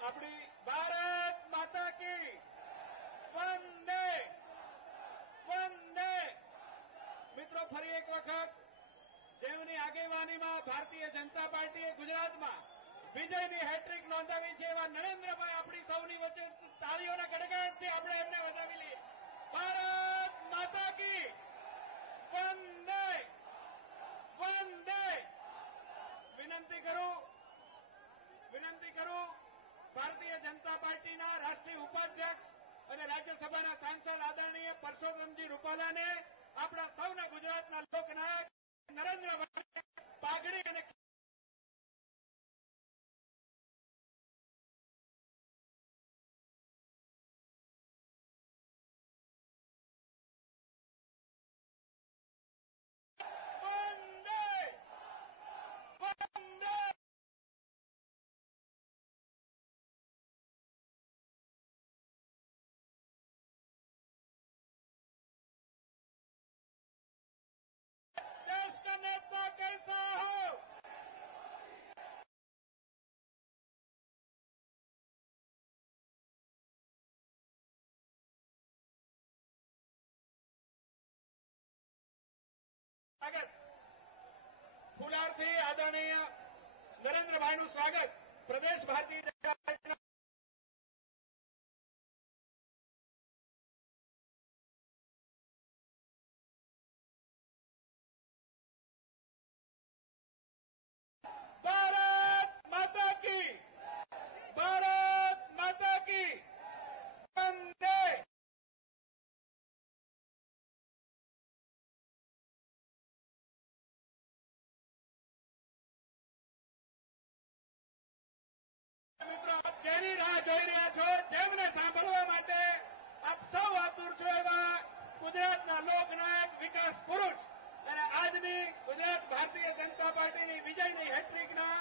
अपनी भारत माता की वंदे वंदे। मित्रों फरी एक वखत જેમની આગેવાનીમાં ભારતીય જનતા પાર્ટીએ ગુજરાતમાં વિજયની હેટ્રિક નોંધાવી છે એવા નરેન્દ્રભાઈ આપણી સૌની વચ્ચે તાળીઓના ગડગડાટથી આપણે એમને વધાવી લઈએ। ભારત માતા की वंदे वंदे। વિનંતી કરું ભારતીય જનતા પાર્ટીના રાષ્ટ્રીય ઉપાધ્યક્ષ અને રાજ્યસભાના સાંસદ આદરણીય પરસોત્તમજી રૂપાલાને આપણા સૌના ગુજરાતના લોકનાયક નરેન્દ્રભાઈ પાઘડી અને વંદે વંદે। देश का नेता कैसा हो, स्वागत फूलारથી આદરણીય નરેન્દ્રભાઈનું સ્વાગત પ્રદેશ ભારતીય જનતા પાર્ટીના भारत माता की वंदे। મિત્રો આપ જેની રાહ જોઈ રહ્યા છો, જેમને સાંભળવા માટે આપ સૌ આતુર છો એવા ગુજરાતના લોકનાયક વિકાસ પુરુષ અને આજની ગુજરાત ભારતીય જનતા પાર્ટીની વિજયની હેટ્રિકના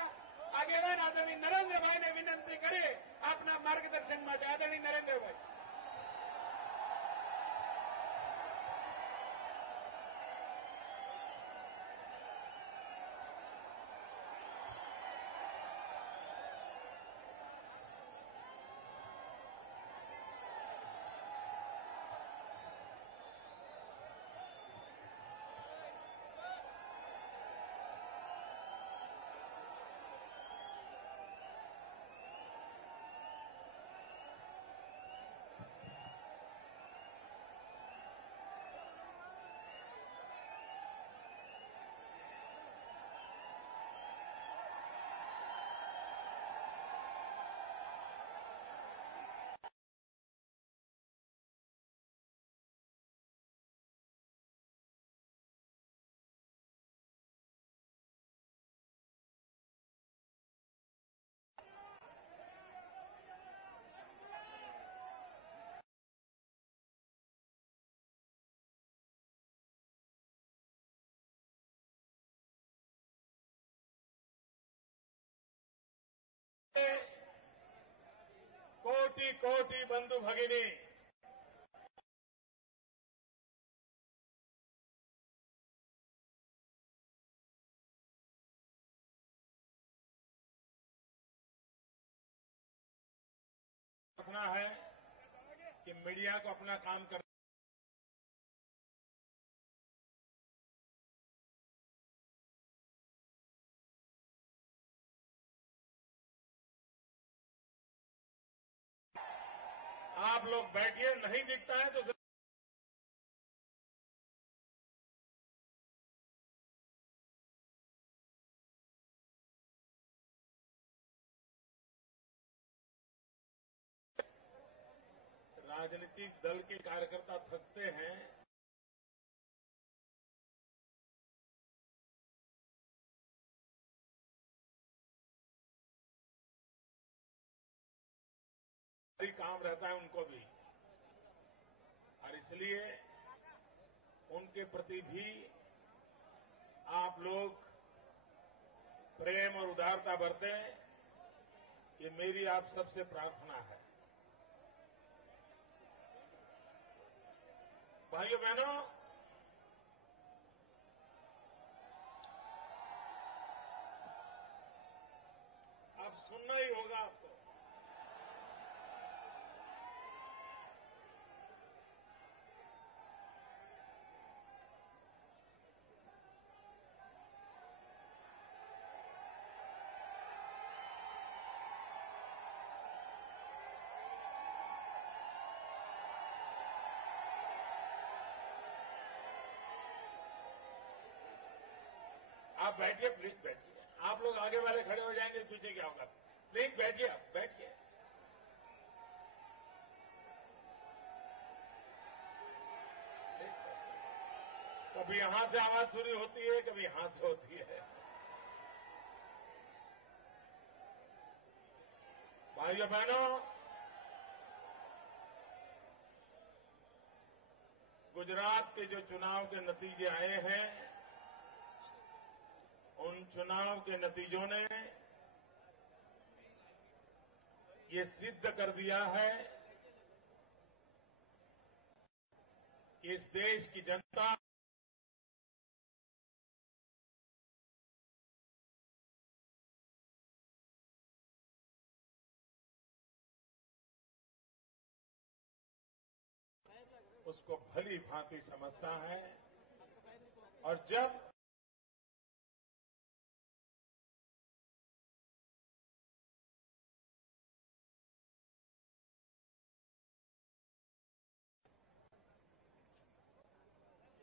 આગેવાન આદરણીય નરેન્દ્રભાઈને વિનંતી કરીએ આપના માર્ગદર્શન માટે। આદરણીય નરેન્દ્રભાઈ। कोटि कोटि बंधु भगिनी रखना है कि मीडिया को अपना काम करना आप लोग बैठिए, नहीं दिखता है तो राजनीतिक दल के कार्यकर्ता थकते हैं, काम रहता है उनको भी, और इसलिए उनके प्रति भी आप लोग प्रेम और उदारता बरतें, ये मेरी आप सबसे प्रार्थना है। भाइयों बहनों, अब सुनना ही होगा आपको। आप बैठिए, प्लीज बैठिए। आप लोग आगे वाले खड़े हो जाएंगे, पीछे क्या होगा? प्लीज बैठिए, आप बैठिए। कभी यहां से आवाज शुरू होती है, कभी यहां से होती है। भाइयों बहनों, गुजरात के जो चुनाव के नतीजे आए हैं, उन चुनाव के नतीजों ने ये सिद्ध कर दिया है कि इस देश की जनता उसको भली भांति समझता है। और जब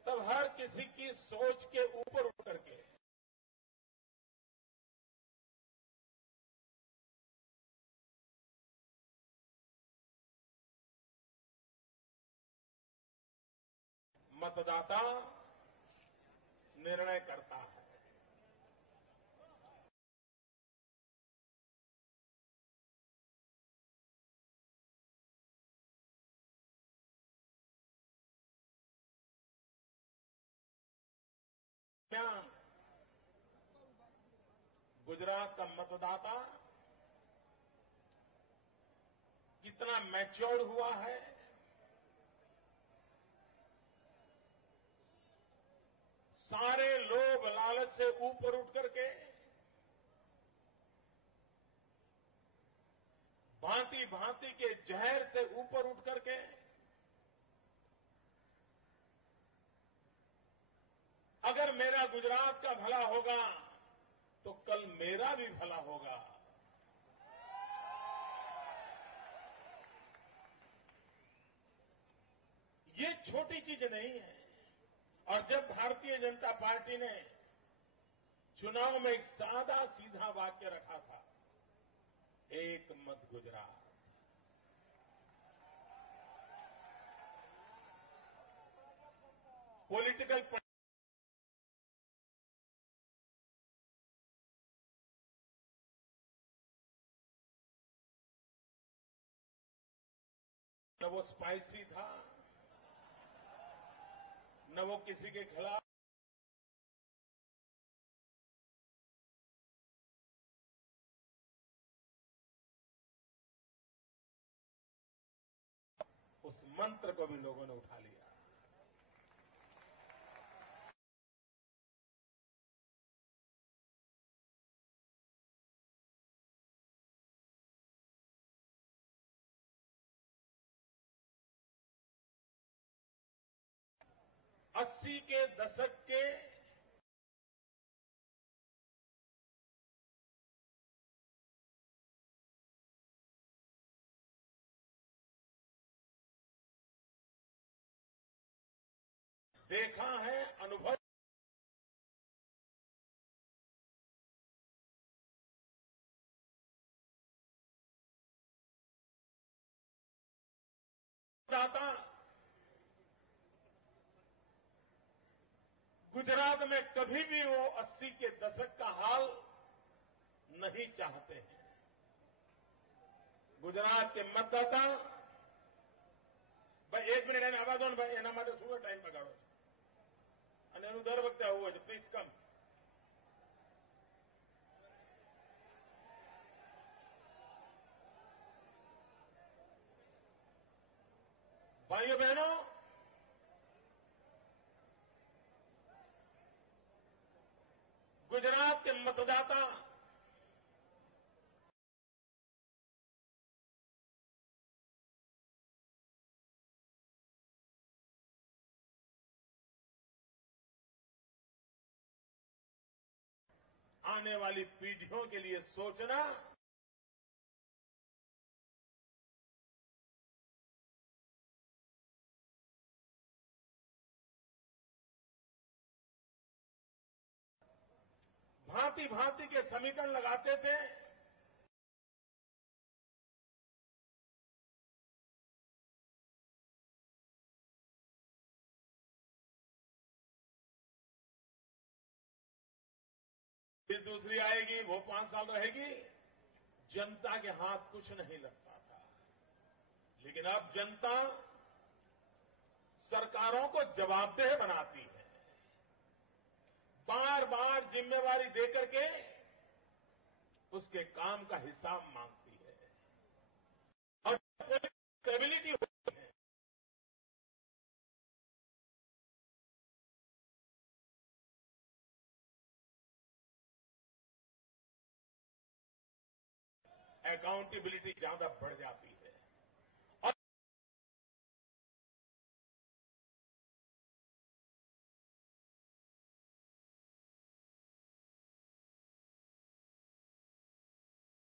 तब हर किसी की सोच के ऊपर उठ करके मतदाता निर्णय करता है। क्या गुजरात का मतदाता कितना मैच्योर हुआ है, सारे लोभ लालच से ऊपर उठ करके भांति भांति के जहर से ऊपर उठ करके अगर मेरा गुजरात का भला होगा तो कल मेरा भी भला होगा। ये छोटी चीज नहीं है। और जब भारतीय जनता पार्टी ने चुनाव में एक सादा सीधा वाक्य रखा था, एक मत गुजरात, पॉलिटिकल न वो स्पाइसी था, न वो किसी के खिलाफ उस मंत्र को भी लोगों ने उठा लिया। अस्सी के दशक के देखा है, अनुभव दाता गुजरात में कभी भी वो 80 के दशक का हाल नहीं चाहते हैं। गुजरात के मतदाता भाई 1 મિનિટ એને આવા દો ને ભાઈ, એના માટે શું ટાઈમ બગાડો છો? અને એનું દર વખતે આવું હોય છે, પ્લીઝ કમ। भाइयों बहनों, गुजरात के मतदाता आने वाली पीढ़ियों के लिए सोचना भांति भांति के समीकरण लगाते थे। फिर दूसरी आएगी, वो 5 साल रहेगी। जनता के हाथ कुछ नहीं लगता था। लेकिन अब जनता सरकारों को जवाबदेह बनाती है, बार बार जिम्मेवारी देकर के उसके काम का हिसाब मांगती है और कोई स्टेबिलिटी होती है। अकाउंटेबिलिटी ज्यादा बढ़ जाती है और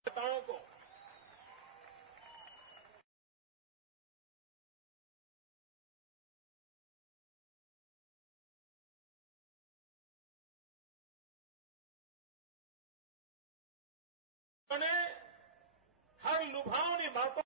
नेताओं को उन्होंने हर लुभावनी बातों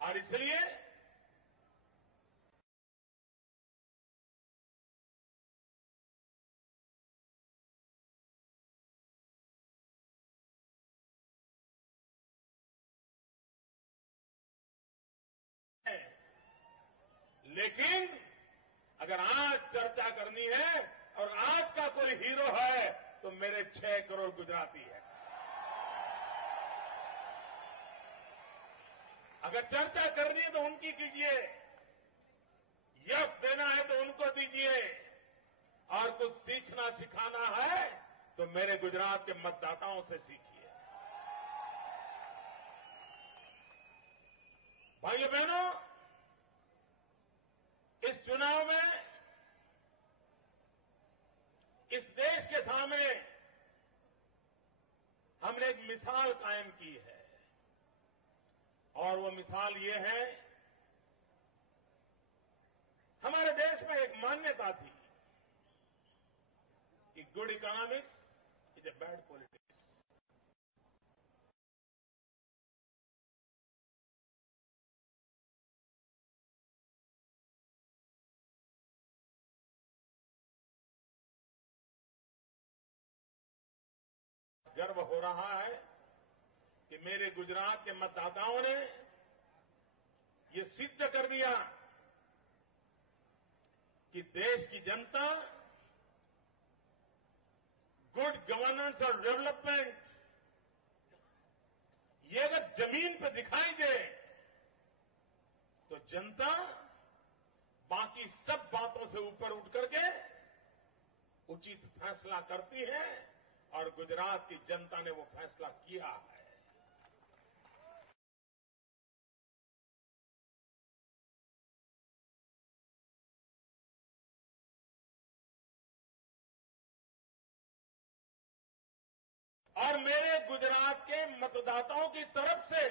और इसलिए लेकिन अगर आज चर्चा करनी है और आज का कोई हीरो है तो मेरे 6 करोड़ गुजराती है। अगर चर्चा करनी है तो उनकी कीजिए, यश देना है तो उनको दीजिए और कुछ सीखना सिखाना है तो मेरे गुजरात के मतदाताओं से सीखिए। भाइयों बहनों, इस चुनाव में इस देश के सामने हमने एक मिसाल कायम की है और वो मिसाल ये है, हमारे देश में एक मान्यता थी कि good economics is a bad politics. गर्व हो रहा है कि मेरे गुजरात के मतदाताओं ने ये सिद्ध कर दिया कि देश की जनता गुड गवर्नेंस और डेवलपमेंट ये अगर जमीन पर दिखाई दे तो जनता बाकी सब बातों से ऊपर उठ करके उचित फैसला करती है और गुजरात की जनता ने वो फैसला किया है। और मेरे गुजरात के मतदाताओं की तरफ से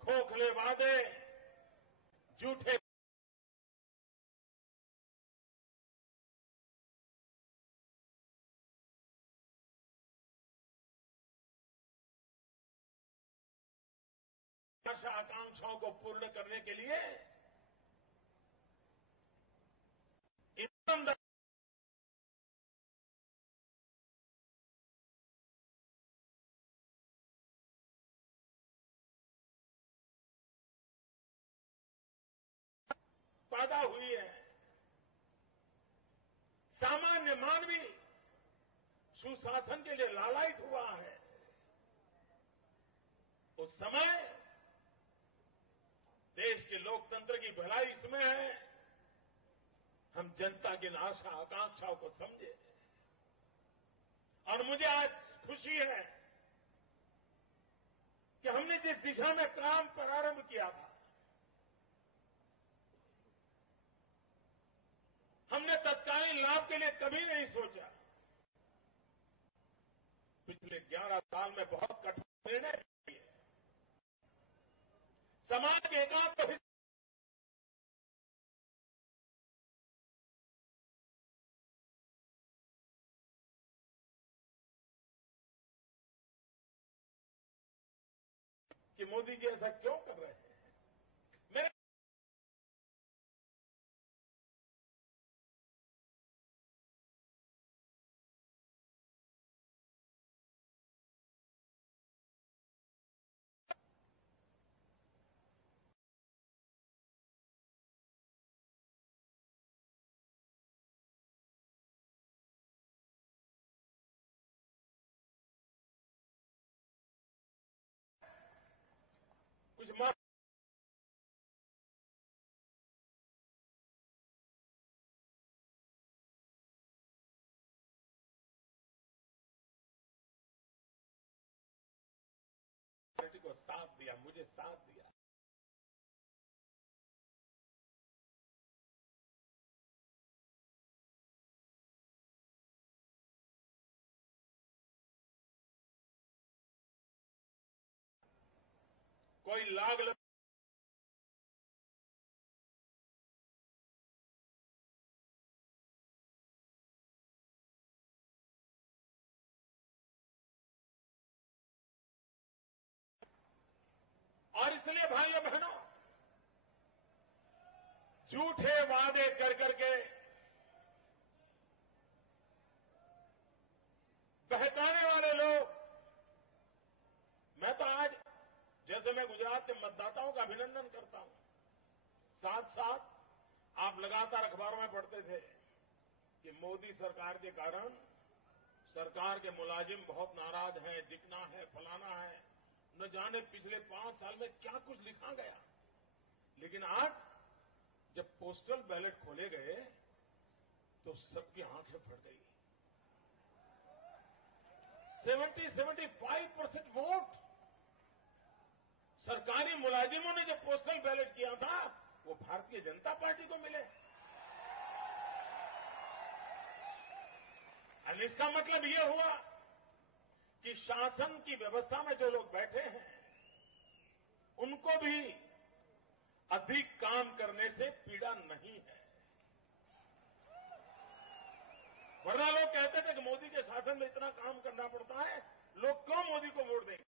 खोखले वादे, झूठे आशा आकांक्षाओं को पूर्ण करने के लिए ईमानदार पैदा हुई है। सामान्य मानवी सुशासन के लिए लालायित हुआ है। उस समय देश के लोकतंत्र की भलाई इसमें है, हम जनता की आशा आकांक्षाओं को समझे। और मुझे आज खुशी है कि हमने जिस दिशा में काम प्रारंभ किया था, हमने तत्कालीन लाभ के लिए कभी नहीं सोचा। पिछले 11 साल में बहुत कठिन निर्णय लिए, समाज के एकांत कि मोदी जी ऐसा क्यों कर रहे हैं। मेरे कुछ मत को साथ दिया, मुझे साथ दिया। कोई लाग लग और इसलिए भाइयों बहनों, झूठे वादे कर करके बहकाने वाले लोग, मैं तो आज जैसे मैं गुजरात के मतदाताओं का अभिनंदन करता हूं, साथ साथ आप लगातार अखबारों में पढ़ते थे कि मोदी सरकार के कारण सरकार के मुलाजिम बहुत नाराज हैं, दिखना है, फलाना है, न जाने पिछले 5 साल में क्या कुछ लिखा गया। लेकिन आज जब पोस्टल बैलेट खोले गए तो सबकी आंखें फट गई। 75% वोट सरकारी मुलाजिमों ने जो पोस्टल बैलेट किया था वो भारतीय जनता पार्टी को मिले। और इसका मतलब ये हुआ कि शासन की व्यवस्था में जो लोग बैठे हैं उनको भी अधिक काम करने से पीड़ा नहीं है। वरना लोग कहते थे कि मोदी के शासन में इतना काम करना पड़ता है, लोग क्यों मोदी को वोट देंगे।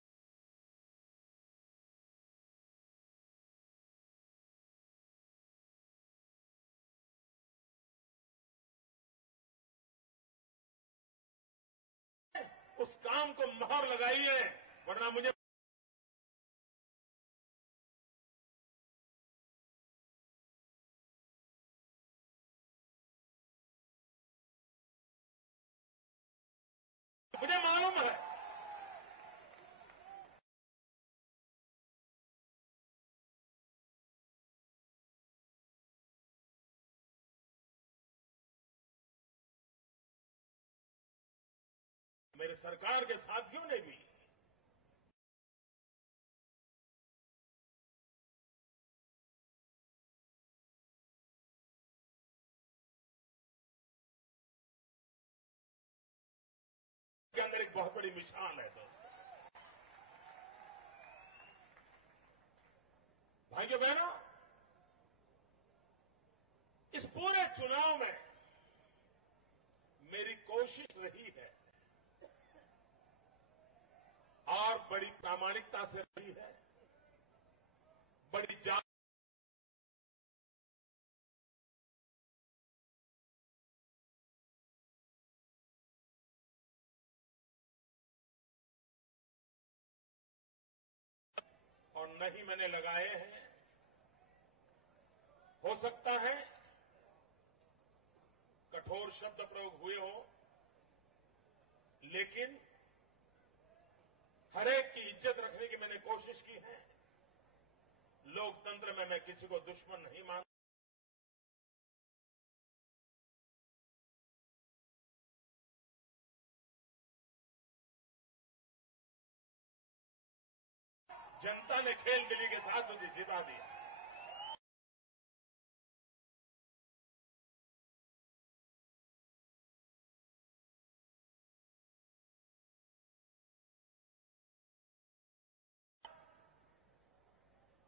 उस काम को मोहर लगाइए, वरना मुझे मालूम है मेरे सरकार के साथियों ने भी के अंदर एक बहुत बड़ी मिसाल है। दोस्तों, भाइयों बहनों, इस पूरे चुनाव में मेरी कोशिश रही है और बड़ी प्रामाणिकता से रही है, बड़ी जान और नहीं मैंने लगाए हैं हो सकता है कठोर शब्द प्रयोग हुए हो, लेकिन हर एक की इज्जत रखने की मैंने कोशिश की है। लोकतंत्र में मैं किसी को दुश्मन नहीं मानता। जनता ने खेल दिल्ली के साथ मुझे जिता दिया।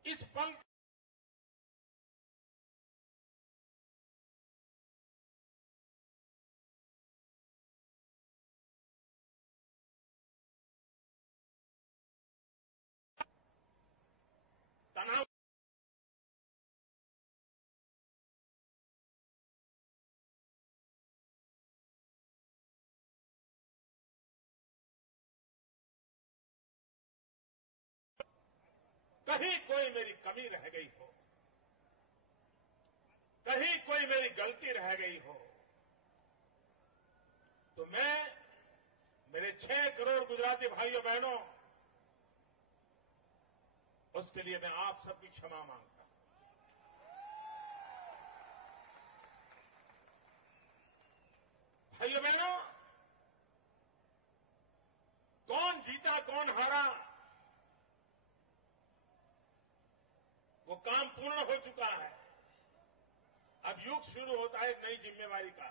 इस पल तनाव कहीं कोई मेरी कमी रह गई हो, कहीं कोई मेरी गलती रह गई हो, तो मैं मेरे 6 करोड़ गुजराती भाइयों बहनों, उसके लिए मैं आप सबकी क्षमा मांगता हूं। भाइयों बहनों, कौन जीता कौन हारा, वो काम पूर्ण हो चुका है। अब युग शुरू होता है एक नई जिम्मेवारी का।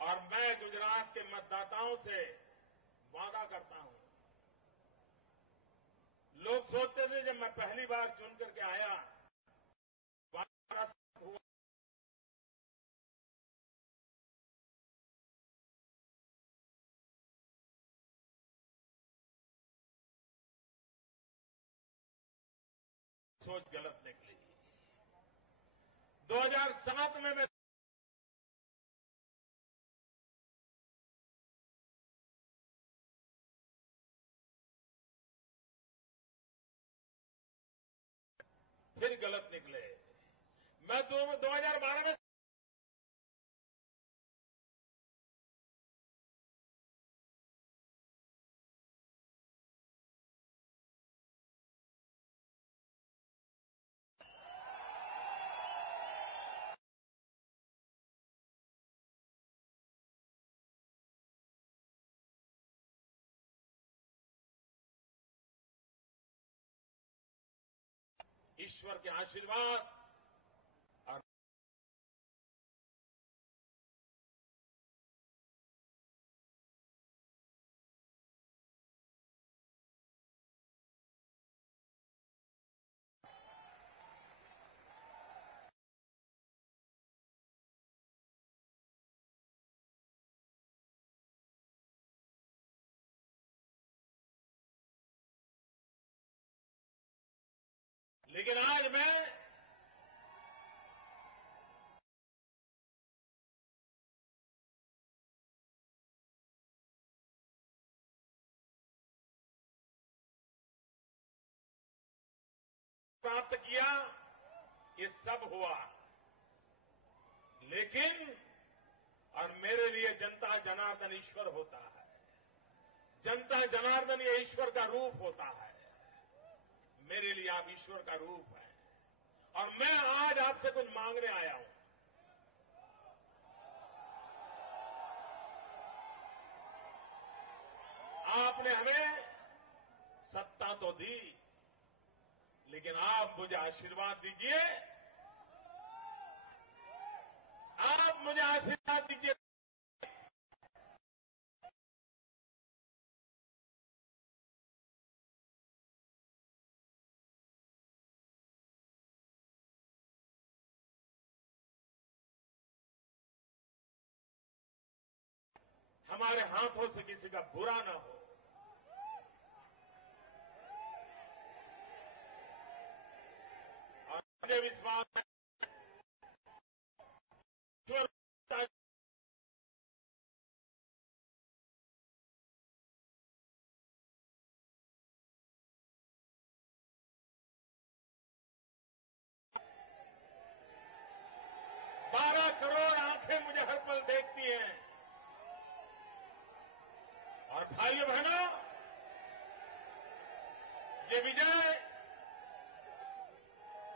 और मैं गुजरात के मतदाताओं से वादा करता हूं। लोग सोचते थे जब मैं पहली बार चुन करके आया, वादा हुआ, सोच गलत निकली। 2007 में मैं फिर गलत निकले। मैं 2012 में ईश्वर के आशीर्वाद और लेकिन आज मैं प्राप्त किया, ये सब हुआ, लेकिन और मेरे लिए जनता जनार्दन ईश्वर होता है। जनता जनार्दन ये ईश्वर का रूप होता है। मेरे लिए आप ईश्वर का रूप है। और मैं आज आपसे कुछ मांगने आया हूं। आपने हमें सत्ता तो दी, लेकिन आप मुझे आशीर्वाद दीजिए। आप मुझे आशीर्वाद दीजिए। हमारे हाथों से किसी का बुरा ना हो। और मुझे विश्वास है ईश्वर बहनें मुझे हर पल देखती हैं। और भाइयों बहनों,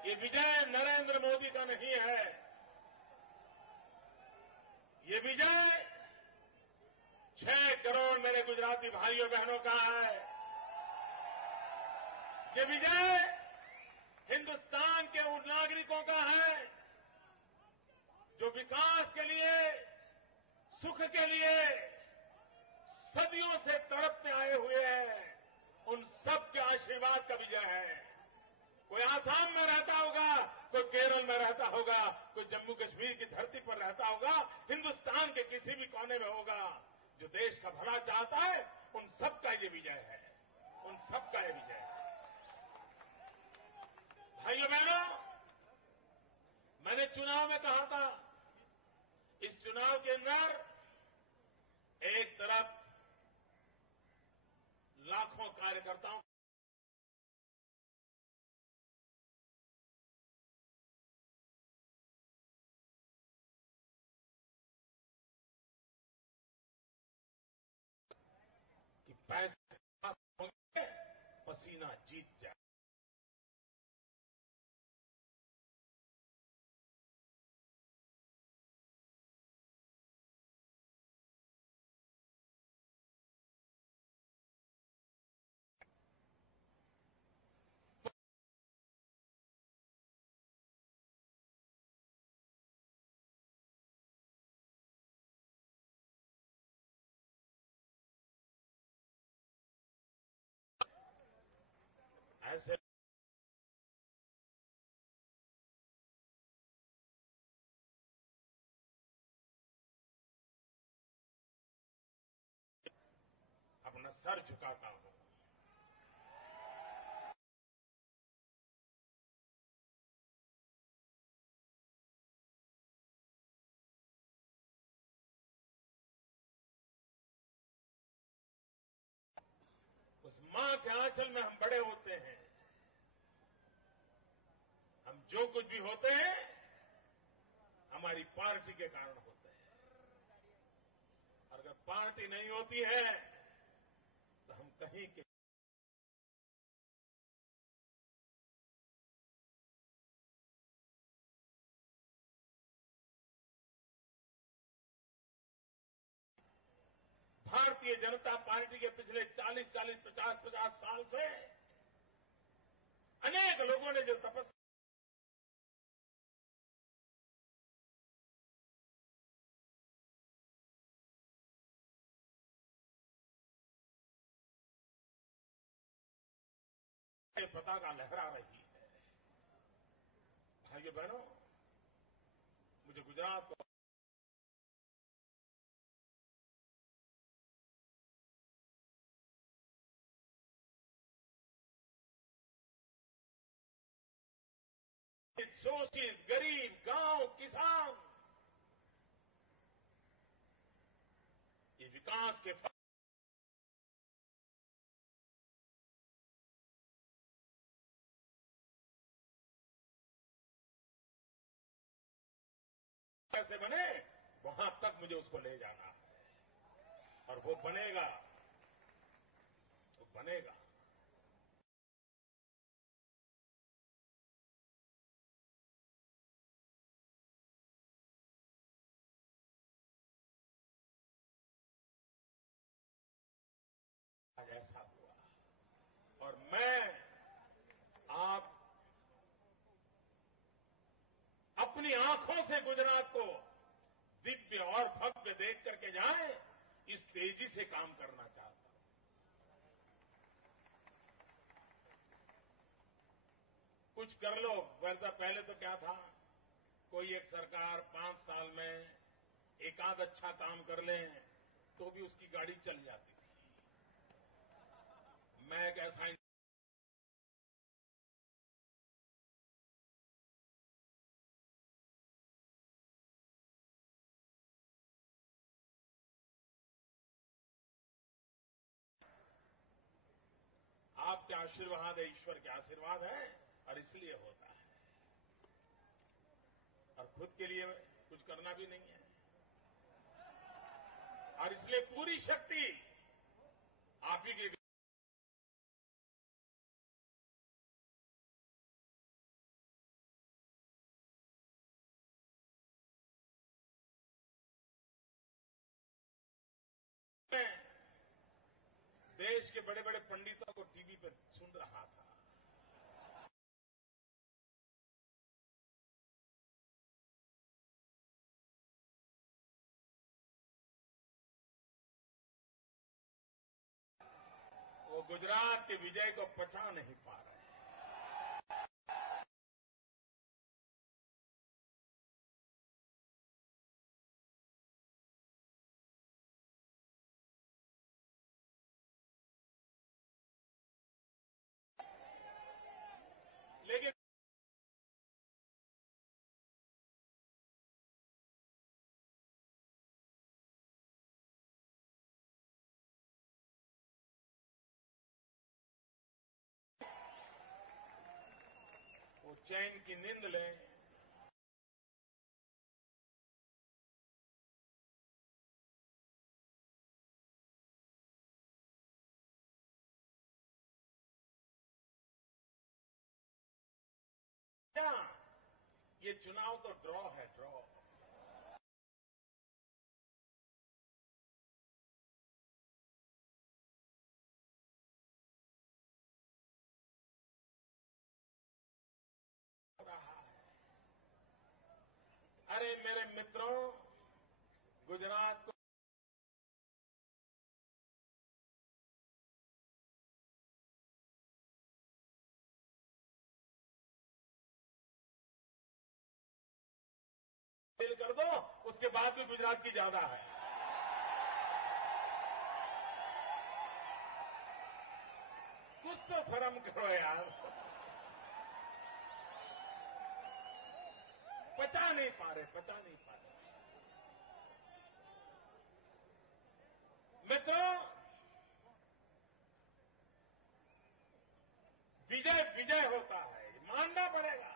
ये विजय नरेंद्र मोदी का नहीं है। ये विजय 6 करोड़ मेरे गुजराती भाइयों बहनों का है। ये विजय हिंदुस्तान के उन नागरिकों का है जो विकास के लिए, सुख के लिए सदियों से तड़पते आए हुए हैं। उन सब के आशीर्वाद का विजय है। कोई आसाम में रहता होगा, कोई केरल में रहता होगा, कोई जम्मू कश्मीर की धरती पर रहता होगा, हिंदुस्तान के किसी भी कोने में होगा, जो देश का भला चाहता है, उन सबका ये विजय है। उन सबका ये विजय है। भाइयों बहनों, मैंने चुनाव में कहा था, इस चुनाव के अंदर एक तरफ लाखों कार्यकर्ताओं कि पैसे होंगे, पसीना जीत जाए। ऐसे अपना सर झुकाता हूं। उस मां के आंचल में हम बड़े होते हैं। हम जो कुछ भी होते हैं, हमारी पार्टी के कारण होते हैं। अगर पार्टी नहीं होती है तो हम कहीं के भारतीय जनता पार्टी के पिछले 40-40, 50-50 साल से अनेक लोगों ने जो तपस्या पताका लहरा रही है। भाइयों बहनों, मुझे गुजरात को शोषित, गरीब, गांव, किसान ये विकास के से बने, वहां तक मुझे उसको ले जाना है। और वो बनेगा, वो बनेगा। आज ऐसा हुआ और मैं आप अपनी आंखों से गुजरात को दिव्य और भव्य देख करके जाएं, इस तेजी से काम करना चाहता हूं। कुछ कर लो, वैसा पहले तो क्या था, कोई एक सरकार 5 साल में एक आध अच्छा काम कर ले तो भी उसकी गाड़ी चल जाती थी। मैं एक ऐसा आपके आशीर्वाद है, ईश्वर के आशीर्वाद है और इसलिए होता है। और खुद के लिए कुछ करना भी नहीं है। और इसलिए पूरी शक्ति आप ही की देश के बड़े बड़े पंडितों को टीवी पर सुन रहा था। वो गुजरात के विजय को पचा नहीं पा रहे। लेकिन वो चैन की नींद लें। क्या ये चुनाव तो ड्रॉ है, ड्रॉ। रहा है। अरे मेरे मित्रों, गुजरात को फेल कर दो, उसके बाद भी गुजरात की ज्यादा है। कुछ तो शर्म करो यार। पचा नहीं पा रहे, पचा नहीं पा रहे। मित्रों, विजय विजय होता है, मानना पड़ेगा।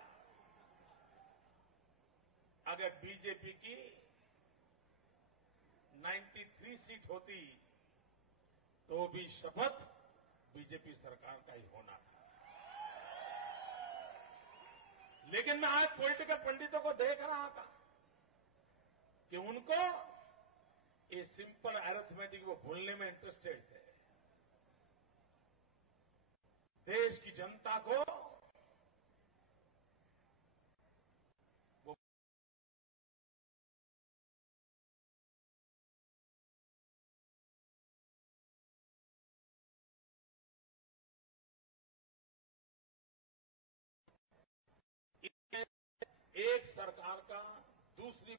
अगर बीजेपी की 93 सीट होती तो भी शपथ बीजेपी सरकार का ही होना था। लेकिन मैं आज पॉलिटिकल पंडितों को देख रहा था कि उनको ये सिंपल अरिथमेटिक वो भूलने में इंटरेस्टेड थे। देश की जनता को वो एक सरकार का दूसरी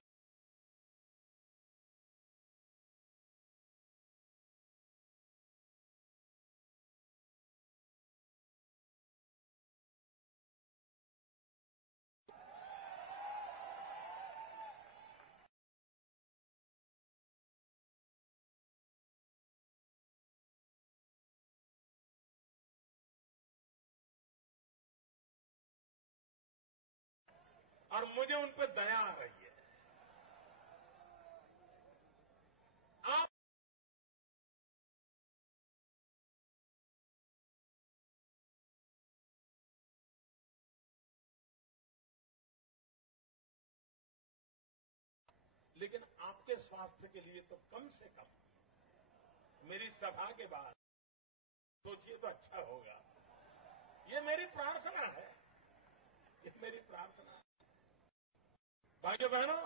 और मुझे उन पर दया आ रही है। आप लेकिन आपके स्वास्थ्य के लिए तो कम से कम मेरी सभा के बाद सोचिए तो अच्छा होगा। ये मेरी प्रार्थना है, ये मेरी प्रार्थना है। भाइयों बहनों,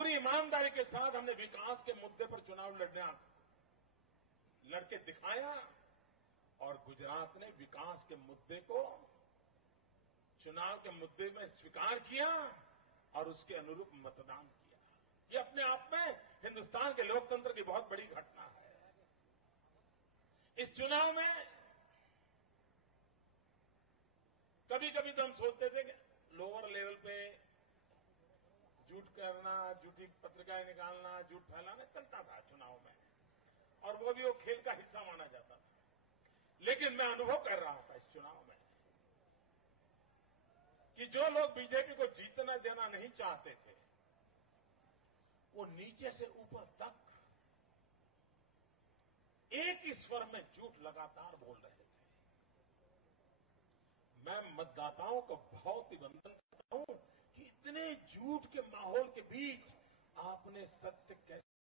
पूरी ईमानदारी के साथ हमने विकास के मुद्दे पर चुनाव लड़के दिखाया और गुजरात ने विकास के मुद्दे को चुनाव के मुद्दे में स्वीकार किया और उसके अनुरूप मतदान किया। ये अपने आप में हिंदुस्तान के लोकतंत्र की बहुत बड़ी घटना है। इस चुनाव में कभी कभी तो हम सोचते थे कि लोअर लेवल पे झूठ करना, झूठी पत्रिकाएं निकालना, झूठ फैलाना चलता था चुनाव में, और वो भी वो खेल का हिस्सा माना जाता था। लेकिन मैं अनुभव कर रहा था इस चुनाव में कि जो लोग बीजेपी को जीतना देना नहीं चाहते थे, वो नीचे से ऊपर तक एक ही स्वर में झूठ लगातार बोल रहे थे। मैं मतदाताओं को बहुत ही वंदन करता हूं कि इतने झूठ के माहौल के बीच आपने सत्य कैसे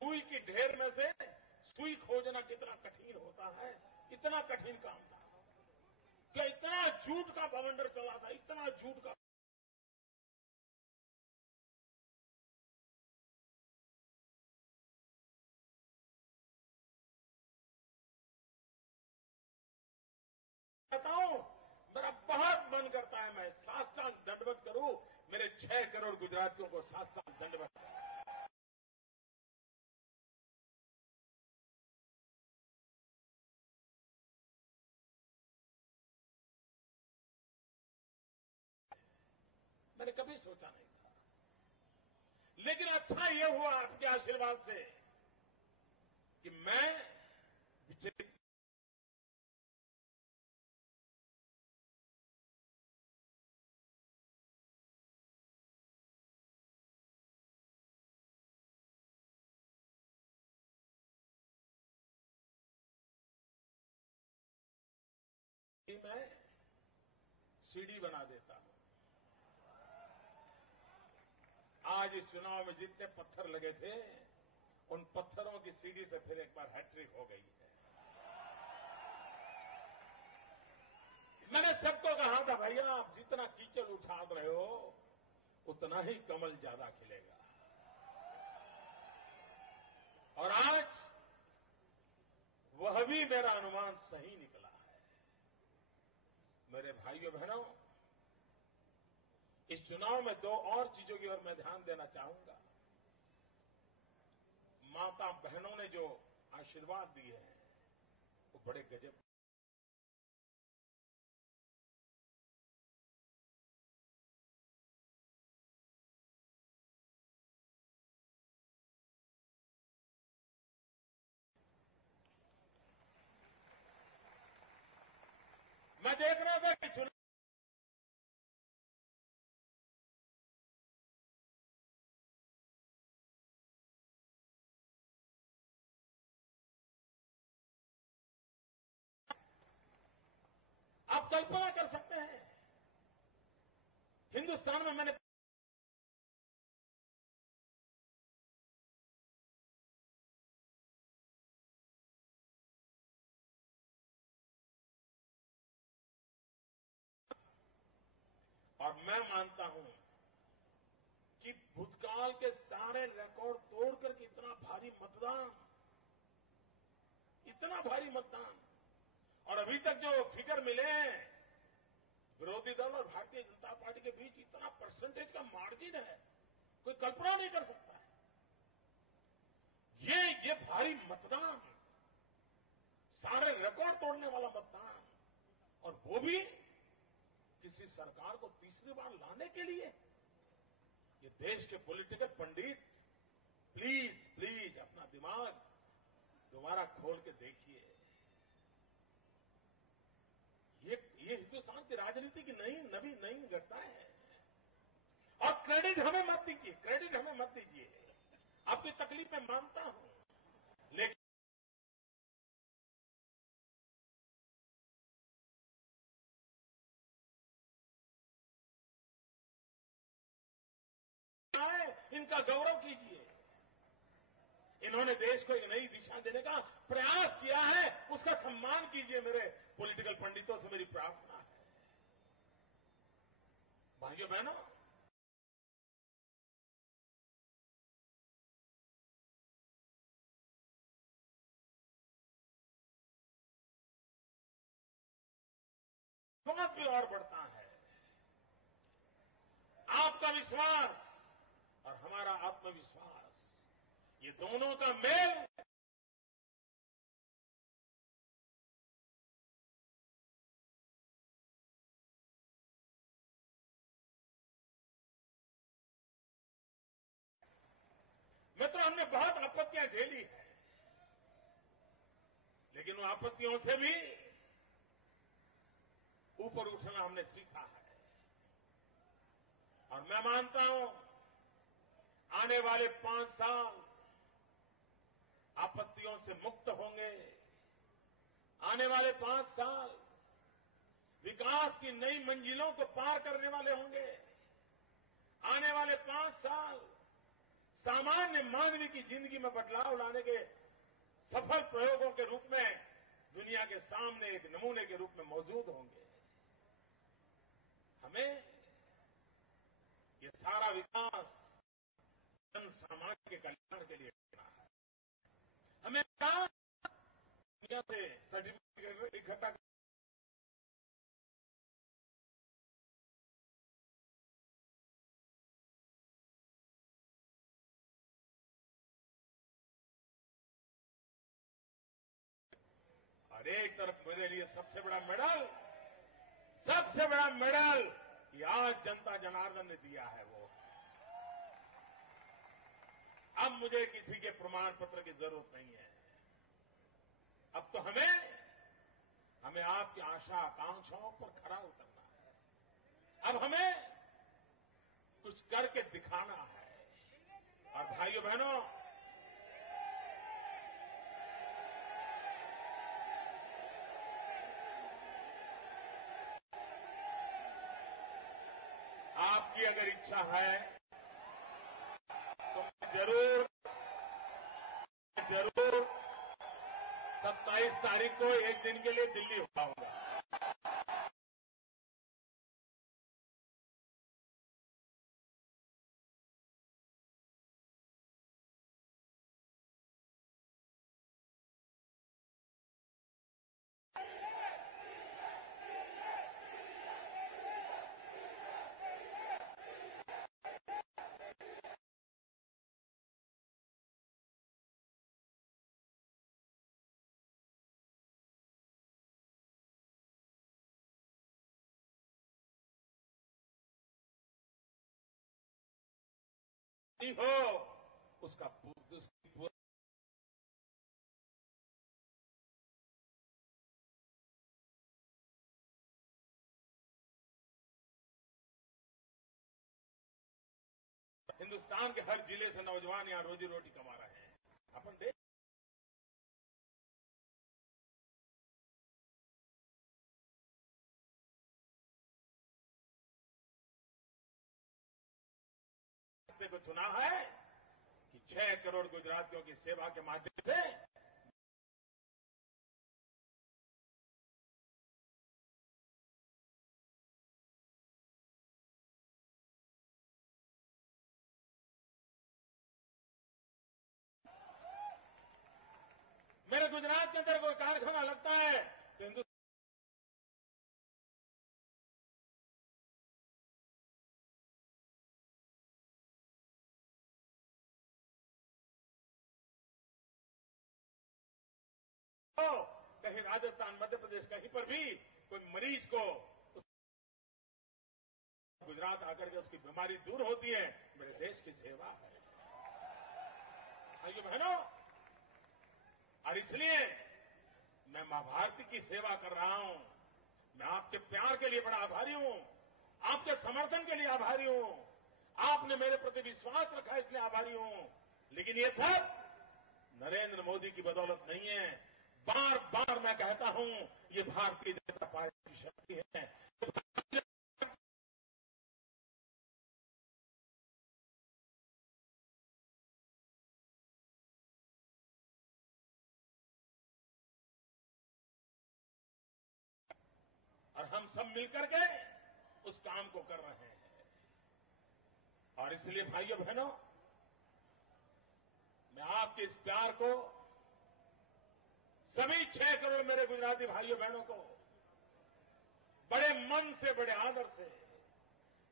सुई की ढेर में से सुई खोजना कितना कठिन होता है, इतना कठिन काम था। क्या इतना झूठ का बवंडर चला था, इतना झूठ का। बताऊं, मेरा बहुत मन करता है मैं साष्टांग दंडवत करूं, मेरे 6 करोड़ गुजरातियों को साष्टांग दंडवत करूं। मैंने कभी सोचा नहीं था, लेकिन अच्छा यह हुआ आपके आशीर्वाद से कि मैं विचलित मैं सीढ़ी बना देता हूं। आज इस चुनाव में जितने पत्थर लगे थे, उन पत्थरों की सीढ़ी से फिर एक बार हैट्रिक हो गई है। मैंने सबको कहा था, भैया आप जितना कीचड़ उछाल रहे हो उतना ही कमल ज्यादा खिलेगा। और आज वह भी मेरा अनुमान सही निकला है। मेरे भाइयों बहनों, इस चुनाव में 2 और चीजों की ओर मैं ध्यान देना चाहूंगा। माता बहनों ने जो आशीर्वाद दिए हैं वो बड़े गजब। मैं देख रहा था कि चुनाव आप कल्पना कर सकते हैं, हिंदुस्तान में मैंने और मैं मानता हूं कि भूतकाल के सारे रिकॉर्ड तोड़कर के इतना भारी मतदान और अभी तक जो फिगर मिले हैं विरोधी दल और भारतीय जनता पार्टी के बीच, इतना परसेंटेज का मार्जिन है, कोई कल्पना नहीं कर सकता है। ये भारी मतदान, सारे रिकॉर्ड तोड़ने वाला मतदान, और वो भी किसी सरकार को तीसरी बार लाने के लिए। ये देश के पॉलिटिकल पंडित प्लीज अपना दिमाग दोबारा खोल के देखिए। ये हिंदुस्तान की राजनीति की नई घटना है। और क्रेडिट हमें मत दीजिए, आपकी तकलीफ मैं मानता हूं, लेकिन इनका गौरव कीजिए। इन्होंने देश को एक नई दिशा देने का प्रयास किया है, उसका सम्मान कीजिए। मेरे पॉलिटिकल पंडितों से मेरी प्रार्थना है। भाइयों बहनों, बहुत भी और बढ़ता है आपका विश्वास और हमारा आत्मविश्वास, ये दोनों का मेल मित्रों, हमने बहुत आपत्तियां झेली है, लेकिन उन आपत्तियों से भी ऊपर उठना हमने सीखा है। और मैं मानता हूं आने वाले 5 साल आपत्तियों से मुक्त होंगे। आने वाले 5 साल विकास की नई मंजिलों को पार करने वाले होंगे। आने वाले 5 साल सामान्य मानवीय की जिंदगी में बदलाव लाने के सफल प्रयोगों के रूप में दुनिया के सामने एक नमूने के रूप में मौजूद होंगे। हमें ये सारा विकास जन सामान्य के कल्याण के लिए करना है। हमें दुनिया से सर्टिफिकेट इकट्ठा और एक तरफ मेरे लिए सबसे बड़ा मेडल ये आज जनता जनार्दन ने दिया है। वो अब मुझे किसी के प्रमाण पत्र की जरूरत नहीं है। अब तो हमें आपकी आशा आकांक्षाओं पर खरा उतरना है। अब हमें कुछ करके दिखाना है। और भाइयों बहनों, आपकी अगर इच्छा है तो मैं जरूर 27 तारीख को एक दिन के लिए दिल्ली हो आऊंगा। हो उसका हिंदुस्तान के हर जिले से नौजवान यहां रोजी रोटी कमा रहे हैं। अपन देख को चुना है कि 6 करोड़ गुजरातियों की सेवा के माध्यम से मेरे गुजरात के अंदर कोई कारखाना लगता है तो हिंदुस्तान कहीं राजस्थान, मध्य प्रदेश, कहीं पर भी कोई मरीज को गुजरात आकर के उसकी बीमारी दूर होती है, मेरे देश की सेवा है। भाइयों बहनों, और इसलिए मैं मां भारती की सेवा कर रहा हूं। मैं आपके प्यार के लिए बड़ा आभारी हूं, आपके समर्थन के लिए आभारी हूं, आपने मेरे प्रति विश्वास रखा इसलिए आभारी हूं। लेकिन ये सब नरेंद्र मोदी की बदौलत नहीं है। बार बार मैं कहता हूं, ये भारतीय जनता पार्टी की शक्ति है। और हम सब मिलकर के उस काम को कर रहे हैं। और इसलिए भाइयों बहनों, मैं आपके इस प्यार को, सभी 6 करोड़ मेरे गुजराती भाइयों बहनों को बड़े मन से, बड़े आदर से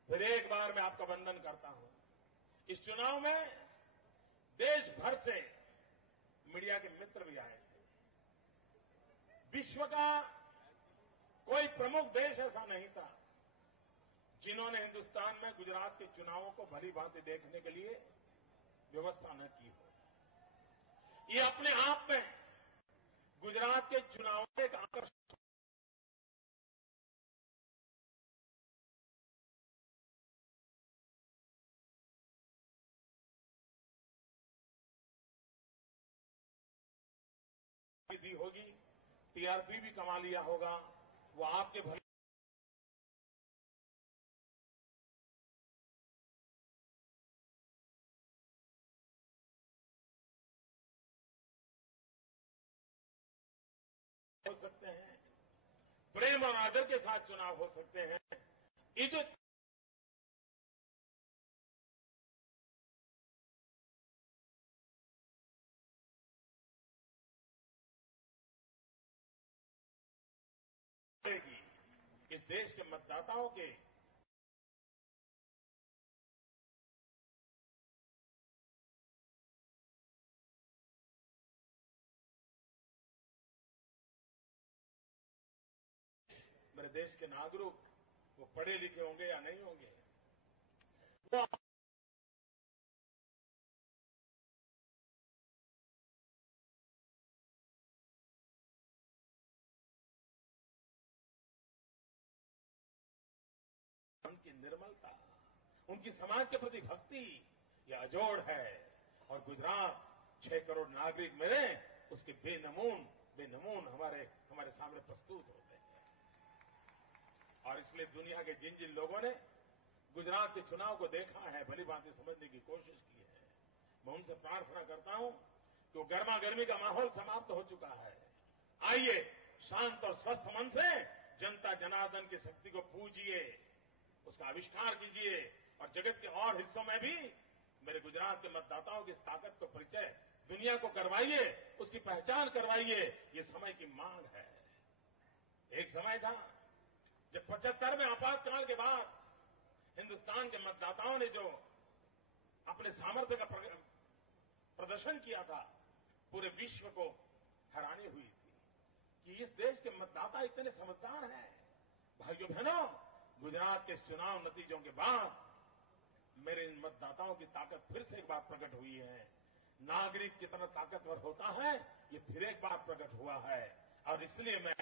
फिर एक बार मैं आपका वंदन करता हूं। इस चुनाव में देश भर से मीडिया के मित्र भी आए थे। विश्व का कोई प्रमुख देश ऐसा नहीं था जिन्होंने हिंदुस्तान में गुजरात के चुनावों को भली भांति देखने के लिए व्यवस्था न की हो। ये अपने आप में गुजरात के चुनाव में एक आकर्षण दी होगी, टीआरपी भी कमा लिया होगा, वो आपके भले हो सकते हैं, प्रेम और आदर के साथ चुनाव हो सकते हैं। ये जो इस देश के मतदाताओं के मेरे देश के नागरिक, वो पढ़े लिखे होंगे या नहीं होंगे, वो उनकी निर्मलता, उनकी समाज के प्रति भक्ति, ये अजोड़ है। और गुजरात 6 करोड़ नागरिक मेरे उसके बेनमून हमारे सामने प्रस्तुत होते हैं। और इसलिए दुनिया के जिन जिन लोगों ने गुजरात के चुनाव को देखा है, भली भांति समझने की कोशिश की है, मैं उनसे प्रार्थना करता हूं कि वो गर्मा गर्मी का माहौल समाप्त हो चुका है। आइए शांत और स्वस्थ मन से जनता जनार्दन की शक्ति को पूजिए, उसका आविष्कार कीजिए और जगत के और हिस्सों में भी मेरे गुजरात के मतदाताओं की इस ताकत को परिचय दुनिया को करवाइए, उसकी पहचान करवाइए। ये समय की मांग है। एक समय था जब 75वें आपातकाल के बाद हिंदुस्तान के मतदाताओं ने जो अपने सामर्थ्य का प्रदर्शन किया था, पूरे विश्व को हैरानी हुई थी कि इस देश के मतदाता इतने समझदार हैं। भाइयों बहनों, गुजरात के चुनाव नतीजों के बाद मेरे इन मतदाताओं की ताकत फिर से एक बार प्रकट हुई है। नागरिक कितना ताकतवर होता है, ये फिर एक बार प्रकट हुआ है। और इसलिए मैं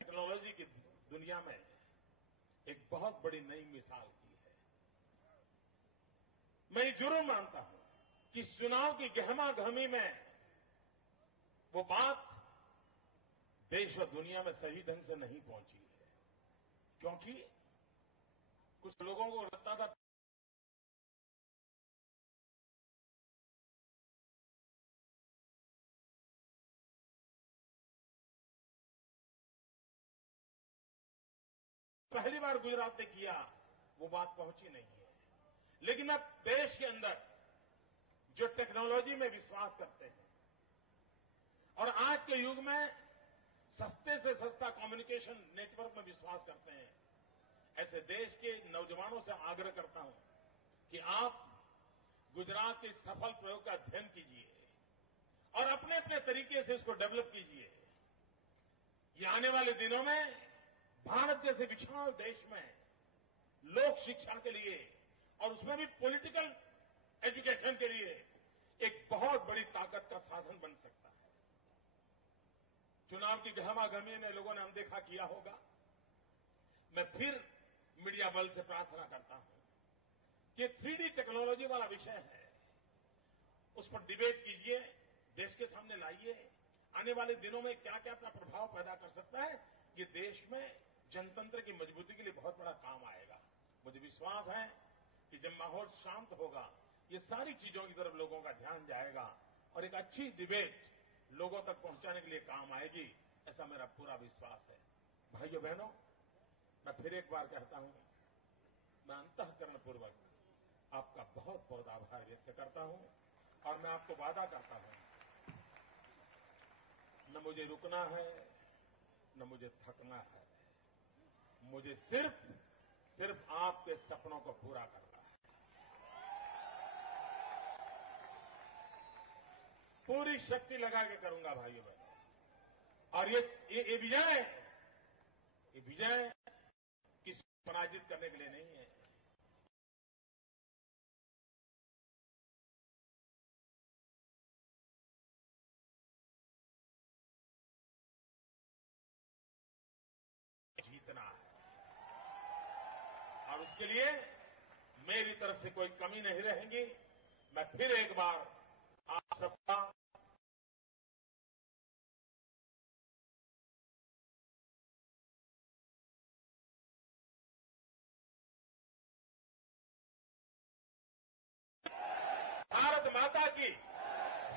टेक्नोलॉजी की दुनिया में एक बहुत बड़ी नई मिसाल की है। मैं ये जरूर मानता हूं कि चुनाव की गहमा गहमी में वो बात देश और दुनिया में सही ढंग से नहीं पहुंची है, क्योंकि कुछ लोगों को लगता था पहली बार गुजरात ने किया, वो बात पहुंची नहीं है। लेकिन अब देश के अंदर जो टेक्नोलॉजी में विश्वास करते हैं और आज के युग में सस्ते से सस्ता कम्युनिकेशन नेटवर्क में विश्वास करते हैं, ऐसे देश के नौजवानों से आग्रह करता हूं कि आप गुजरात के सफल प्रयोग का अध्ययन कीजिए और अपने अपने तरीके से इसको डेवलप कीजिए। ये आने वाले दिनों में भारत जैसे विशाल देश में लोक शिक्षा के लिए और उसमें भी पॉलिटिकल एजुकेशन के लिए एक बहुत बड़ी ताकत का साधन बन सकता है। चुनाव की गहमागहमी में लोगों ने अनदेखा किया होगा। मैं फिर मीडिया बल से प्रार्थना करता हूं कि 3D टेक्नोलॉजी वाला विषय है, उस पर डिबेट कीजिए, देश के सामने लाइए। आने वाले दिनों में क्या क्या अपना प्रभाव पैदा कर सकता है, ये देश में जनतंत्र की मजबूती के लिए बहुत बड़ा काम आएगा। मुझे विश्वास है कि जब माहौल शांत होगा, ये सारी चीजों की तरफ लोगों का ध्यान जाएगा और एक अच्छी डिबेट लोगों तक पहुंचाने के लिए काम आएगी, ऐसा मेरा पूरा विश्वास है। भाइयों बहनों, मैं फिर एक बार कहता हूं, मैं अंतःकरणपूर्वक आपका बहुत बहुत आभार व्यक्त करता हूं और मैं आपको वादा करता हूं, न मुझे रुकना है, न मुझे थकना है, मुझे सिर्फ आपके सपनों को पूरा करना है। पूरी शक्ति लगा के करूंगा भाइयों बहनों। और ये विजय किसी को पराजित करने के लिए नहीं है। जीतना है और उसके लिए मेरी तरफ से कोई कमी नहीं रहेगी। मैं फिर एक बार आप सबका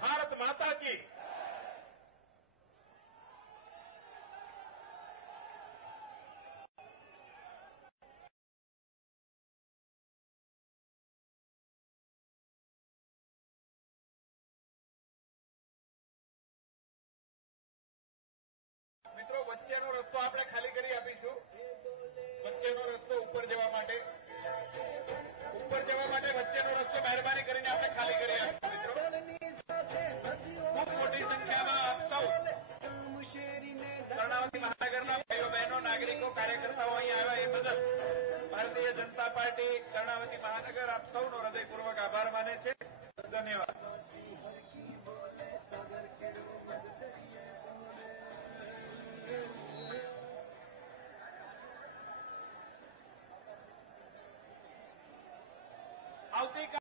भारत माता की મિત્રો વચ્ચેનો રસ્તો આપણે ખાલી કરી આપીશું. વચ્ચેનો રસ્તો ઉપર જવા માટે વચ્ચેનો રસ્તો મહેરબાની કરીને આપણે ખાલી કરી આપીશું. મિત્રો ખૂબ મોટી સંખ્યામાં આપ સૌ કર્ણાવતી મહાનગરના ભાઈઓ બહેનો નાગરિકો કાર્યકર્તાઓ અહીં આવ્યા એ બદલ ભારતીય જનતા પાર્ટી કર્ણાવતી મહાનગર આપ સૌનો હૃદયપૂર્વક આભાર માને છે. ધન્યવાદ. આવતીકાલ